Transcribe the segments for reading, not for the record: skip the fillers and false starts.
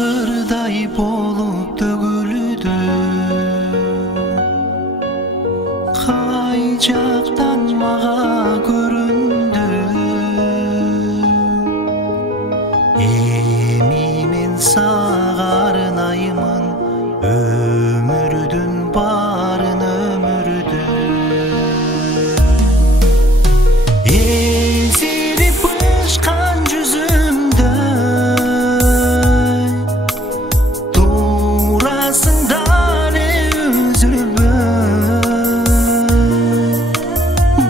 жамгырдай болуп төгүлдү. Кай жактан мага көрүндү. Эми мен сага арнаймын өмүрдүн баарын өмүрдү. Эзилип ышкан жүзүмдө турасыңда эле үзүлбөй.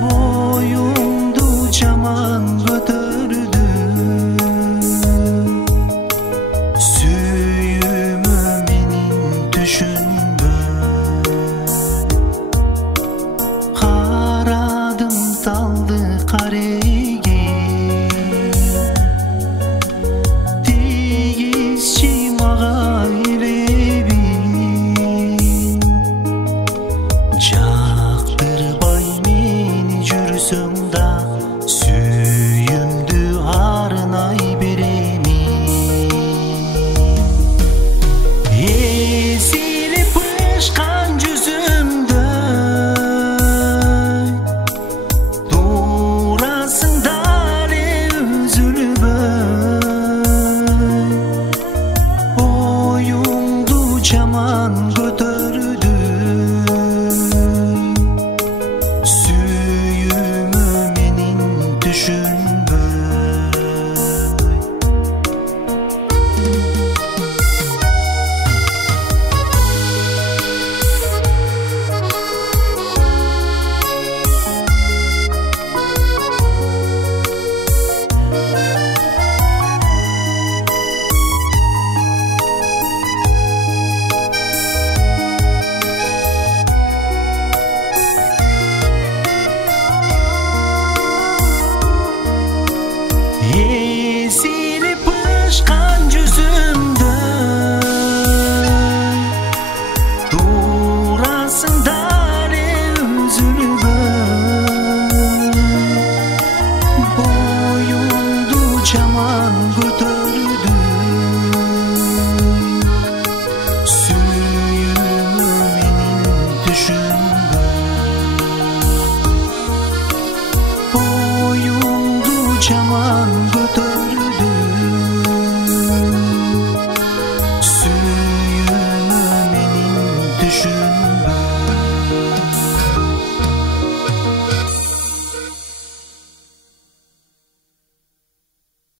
Боюңду жаман көтөрдү. Сүйүүмө менин түшүнбөй. Карадым талды кареге, тийишчи мага элеби. Жактырбай мени жүрсөң да сүйүүмдү арнай береми. Эзилип ышкан жүзүмдө турасыңда эле үзүлбөй. Боюңду жаман